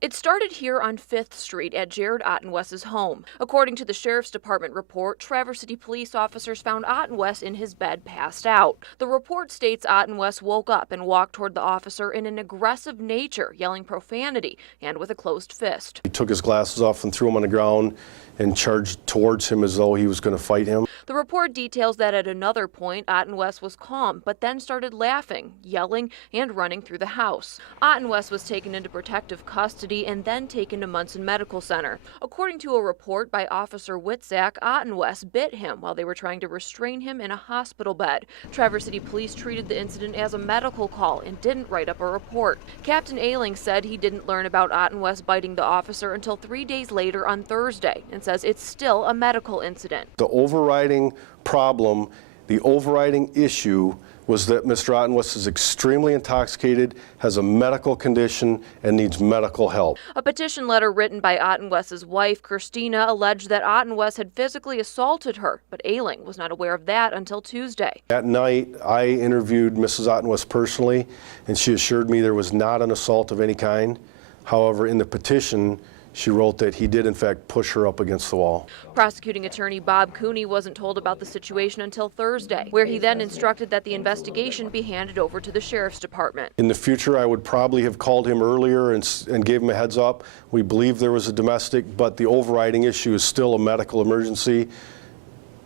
It started here on 5th Street at Jered Ottenwess's home. According to the Sheriff's Department report, Traverse City police officers found Ottenwess in his bed passed out. The report states Ottenwess woke up and walked toward the officer in an aggressive nature, yelling profanity and with a closed fist. He took his glasses off and threw them on the ground and charged towards him as though he was going to fight him. The report details that at another point, Ottenwess was calm, but then started laughing, yelling, and running through the house. Ottenwess was taken into protective custody and then taken to Munson Medical Center. According to a report by Officer Witzak, Ottenwess bit him while they were trying to restrain him in a hospital bed. Traverse City police treated the incident as a medical call and didn't write up a report. Captain Ailing said he didn't learn about Ottenwess biting the officer until 3 days later on Thursday and says it's still a medical incident. The overriding problem, the overriding issue was that Mr. Ottenwess is extremely intoxicated, has a medical condition, and needs medical help. A petition letter written by Ottenwess's wife, Christina, alleged that Ottenwess had physically assaulted her, but Ailing was not aware of that until Tuesday. That night, I interviewed Mrs. Ottenwess personally, and she assured me there was not an assault of any kind. However, in the petition, she wrote that he did in fact push her up against the wall. Prosecuting attorney Bob Cooney wasn't told about the situation until Thursday, where he then instructed that the investigation be handed over to the Sheriff's Department. In the future, I would probably have called him earlier and gave him a heads up. We believe there was a domestic, but the overriding issue is still a medical emergency.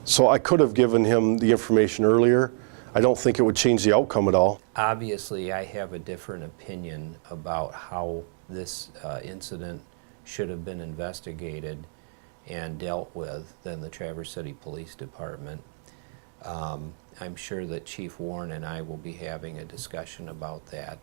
So I could have given him the information earlier. I don't think it would change the outcome at all. Obviously, I have a different opinion about how this incident should have been investigated and dealt with than the Traverse City Police Department. I'm sure that Chief Warren and I will be having a discussion about that